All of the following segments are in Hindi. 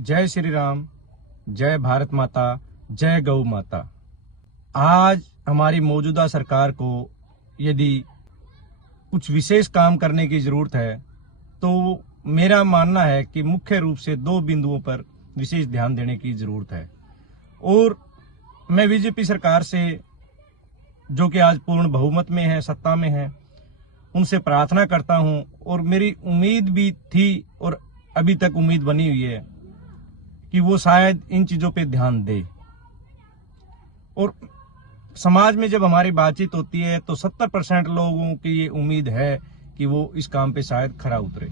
जय श्री राम, जय भारत माता, जय गौ माता। आज हमारी मौजूदा सरकार को यदि कुछ विशेष काम करने की जरूरत है तो मेरा मानना है कि मुख्य रूप से दो बिंदुओं पर विशेष ध्यान देने की जरूरत है। और मैं बीजेपी सरकार से, जो कि आज पूर्ण बहुमत में है, सत्ता में है, उनसे प्रार्थना करता हूं और मेरी उम्मीद भी थी और अभी तक उम्मीद बनी हुई है कि वो शायद इन चीजों पे ध्यान दे। और समाज में जब हमारी बातचीत होती है तो 70% लोगों की ये उम्मीद है कि वो इस काम पे शायद खरा उतरे।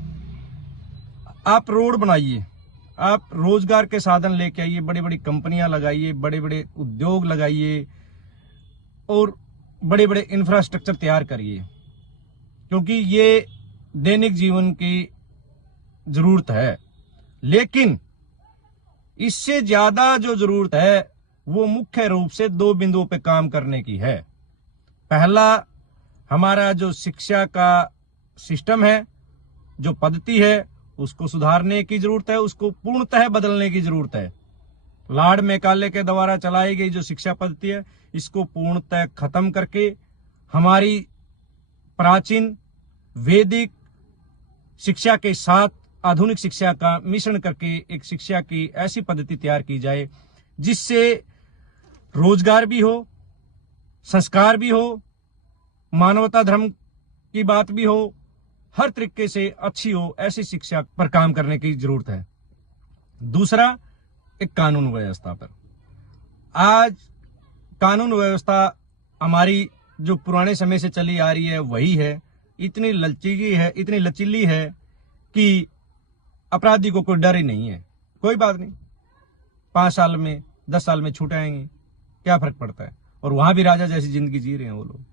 आप रोड बनाइए, आप रोजगार के साधन लेके आइए, बड़ी बड़ी कंपनियां लगाइए, बड़े बड़े उद्योग लगाइए और बड़े बड़े इंफ्रास्ट्रक्चर तैयार करिए, क्योंकि ये दैनिक जीवन की जरूरत है। लेकिन इससे ज्यादा जो जरूरत है वो मुख्य रूप से दो बिंदुओं पे काम करने की है। पहला, हमारा जो शिक्षा का सिस्टम है, जो पद्धति है, उसको सुधारने की जरूरत है, उसको पूर्णतः बदलने की जरूरत है। लॉर्ड मैकाले के द्वारा चलाई गई जो शिक्षा पद्धति है, इसको पूर्णतः खत्म करके हमारी प्राचीन वैदिक शिक्षा के साथ आधुनिक शिक्षा का मिश्रण करके एक शिक्षा की ऐसी पद्धति तैयार की जाए जिससे रोजगार भी हो, संस्कार भी हो, मानवता धर्म की बात भी हो, हर तरीके से अच्छी हो, ऐसी शिक्षा पर काम करने की जरूरत है। दूसरा, एक कानून व्यवस्था पर। आज कानून व्यवस्था हमारी जो पुराने समय से चली आ रही है वही है, इतनी लचीली है कि अपराधी को कोई डर ही नहीं है। कोई बात नहीं, 5 साल में 10 साल में छूट आएंगे, क्या फर्क पड़ता है। और वहां भी राजा जैसी जिंदगी जी रहे हैं वो लोग।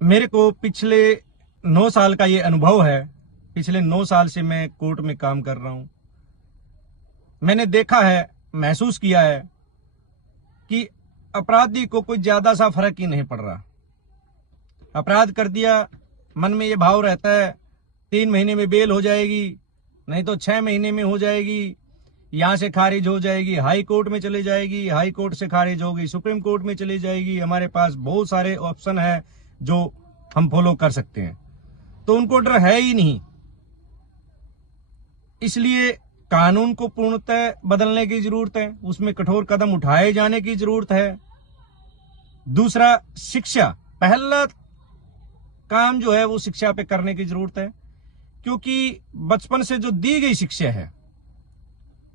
मेरे को पिछले 9 साल का ये अनुभव है। पिछले 9 साल से मैं कोर्ट में काम कर रहा हूं। मैंने देखा है, महसूस किया है कि अपराधी को कोई ज्यादा सा फर्क ही नहीं पड़ रहा। अपराध कर दिया, मन में ये भाव रहता है 3 महीने में बेल हो जाएगी, नहीं तो 6 महीने में हो जाएगी, यहां से खारिज हो जाएगी, हाई कोर्ट में चले जाएगी, हाई कोर्ट से खारिज होगी, सुप्रीम कोर्ट में चली जाएगी। हमारे पास बहुत सारे ऑप्शन है जो हम फॉलो कर सकते हैं, तो उनको डर है ही नहीं। इसलिए कानून को पूर्णतः बदलने की जरूरत है, उसमें कठोर कदम उठाए जाने की जरूरत है। दूसरा, शिक्षा। पहला काम जो है वो शिक्षा पे करने की जरूरत है, क्योंकि बचपन से जो दी गई शिक्षा है,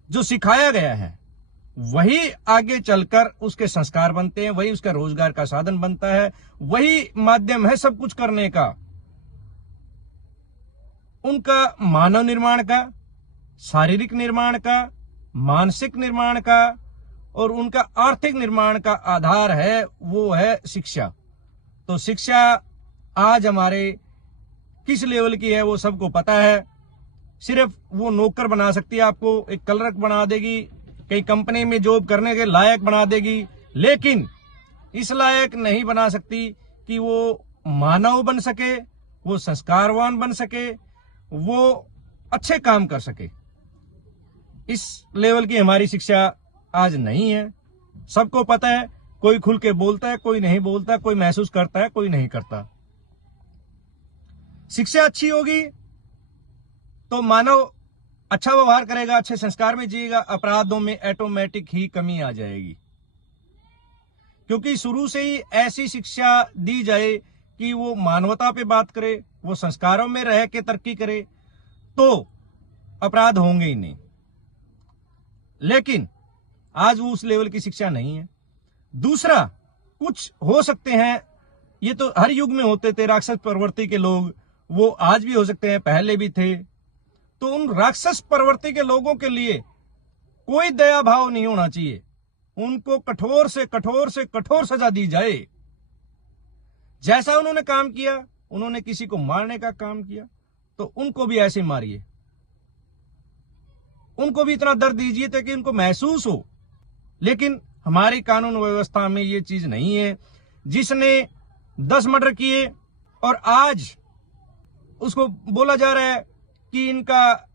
जो सिखाया गया है, वही आगे चलकर उसके संस्कार बनते हैं, वही उसका रोजगार का साधन बनता है, वही माध्यम है सब कुछ करने का, उनका मानव निर्माण का, शारीरिक निर्माण का, मानसिक निर्माण का और उनका आर्थिक निर्माण का आधार है, वो है शिक्षा। तो शिक्षा आज हमारे किस लेवल की है वो सबको पता है। सिर्फ वो नौकर बना सकती है, आपको एक क्लर्क बना देगी, कई कंपनी में जॉब करने के लायक बना देगी, लेकिन इस लायक नहीं बना सकती कि वो मानव बन सके, वो संस्कारवान बन सके, वो अच्छे काम कर सके। इस लेवल की हमारी शिक्षा आज नहीं है। सबको पता है, कोई खुल के बोलता है, कोई नहीं बोलता, कोई महसूस करता है, कोई नहीं करता। शिक्षा अच्छी होगी तो मानव अच्छा व्यवहार करेगा, अच्छे संस्कार में जिएगा, अपराधों में ऑटोमेटिक ही कमी आ जाएगी। क्योंकि शुरू से ही ऐसी शिक्षा दी जाए कि वो मानवता पे बात करे, वो संस्कारों में रह के तरक्की करे, तो अपराध होंगे ही नहीं। लेकिन आज वो उस लेवल की शिक्षा नहीं है। दूसरा, कुछ हो सकते हैं, ये तो हर युग में होते थे राक्षस प्रवृत्ति के लोग, वो आज भी हो सकते हैं, पहले भी थे। तो उन राक्षस प्रवृत्ति के लोगों के लिए कोई दया भाव नहीं होना चाहिए, उनको कठोर से कठोर सजा दी जाए। जैसा उन्होंने काम किया, उन्होंने किसी को मारने का काम किया, तो उनको भी ऐसे मारिए, उनको भी इतना दर्द दीजिए ताकि उनको महसूस हो। लेकिन हमारी कानून व्यवस्था में ये चीज नहीं है। जिसने 10 मर्डर किए और आज उसको बोला जा रहा है कि इनका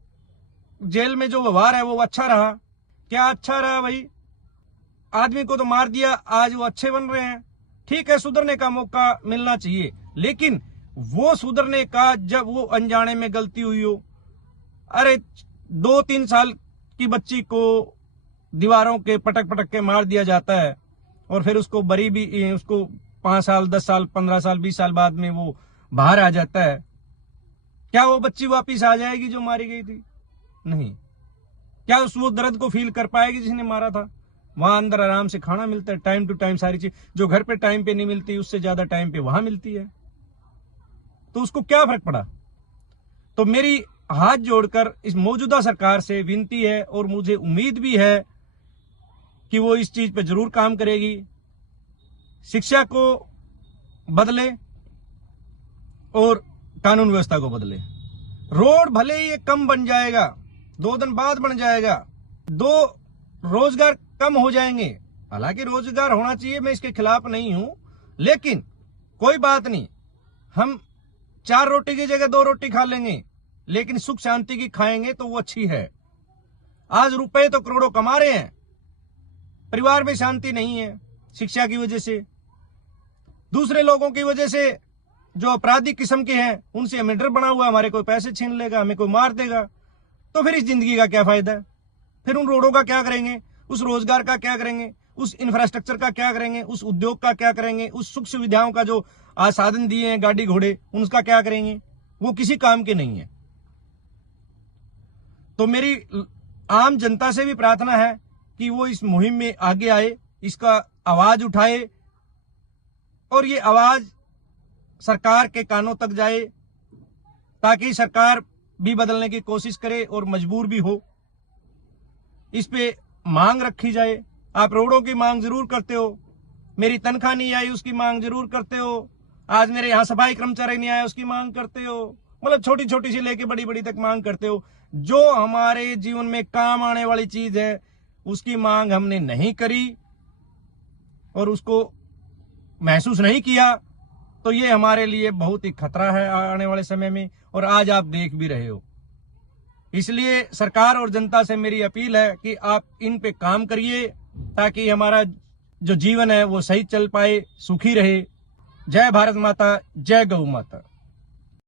जेल में जो व्यवहार है वो अच्छा रहा, क्या अच्छा रहा भाई? आदमी को तो मार दिया, आज वो अच्छे बन रहे हैं। ठीक है, सुधरने का मौका मिलना चाहिए, लेकिन वो सुधरने का जब वो अनजाने में गलती हुई हो। अरे 2-3 साल की बच्ची को दीवारों के पटक पटक के मार दिया जाता है और फिर उसको बरी भी, उसको 5 साल 10 साल 15 साल 20 साल बाद में वो बाहर आ जाता है। क्या वो बच्ची वापिस आ जाएगी जो मारी गई थी? नहीं। क्या उस वो दर्द को फील कर पाएगी जिसने मारा था? वहां अंदर आराम से खाना मिलता है, टाइम टू टाइम सारी चीज जो घर पे टाइम पे नहीं मिलती उससे ज्यादा टाइम पे वहां मिलती है, तो उसको क्या फर्क पड़ा? तो मेरी हाथ जोड़कर इस मौजूदा सरकार से विनती है और मुझे उम्मीद भी है कि वो इस चीज पे जरूर काम करेगी, शिक्षा को बदले और कानून व्यवस्था को बदले। रोड भले ही ये कम बन जाएगा, 2 दिन बाद बन जाएगा, 2 रोजगार कम हो जाएंगे। हालांकि रोजगार होना चाहिए, मैं इसके खिलाफ नहीं हूं, लेकिन कोई बात नहीं, हम 4 रोटी की जगह 2 रोटी खा लेंगे, लेकिन सुख शांति की खाएंगे तो वो अच्छी है। आज रुपए तो करोड़ों कमा रहे हैं, परिवार में शांति नहीं है शिक्षा की वजह से, दूसरे लोगों की वजह से जो आपराधिक किस्म के हैं उनसे हमें डर बना हुआ, हमारे कोई पैसे छीन लेगा, हमें कोई मार देगा। तो फिर इस जिंदगी का क्या फायदा है? फिर उन रोडों का क्या करेंगे? उस रोजगार का क्या करेंगे? उस इंफ्रास्ट्रक्चर का क्या करेंगे? उस उद्योग का क्या करेंगे? उस सुख सुविधाओं का जो आज साधन दिए हैं, गाड़ी घोड़े, उनका क्या करेंगे? वो किसी काम के नहीं है। तो मेरी आम जनता से भी प्रार्थना है कि वो इस मुहिम में आगे आए, इसका आवाज उठाए और ये आवाज सरकार के कानों तक जाए, ताकि सरकार भी बदलने की कोशिश करे और मजबूर भी हो। इस पे मांग रखी जाए। आप रोडों की मांग जरूर करते हो, मेरी तनख्वाह नहीं आई उसकी मांग जरूर करते हो, आज मेरे यहाँ सफाई कर्मचारी नहीं आया उसकी मांग करते हो, मतलब छोटी छोटी से लेके बड़ी बड़ी तक मांग करते हो। जो हमारे जीवन में काम आने वाली चीज है उसकी मांग हमने नहीं करी और उसको महसूस नहीं किया, तो ये हमारे लिए बहुत ही खतरा है आने वाले समय में, और आज आप देख भी रहे हो। इसलिए सरकार और जनता से मेरी अपील है कि आप इन पे काम करिए, ताकि हमारा जो जीवन है वो सही चल पाए, सुखी रहे। जय भारत माता, जय गौ माता।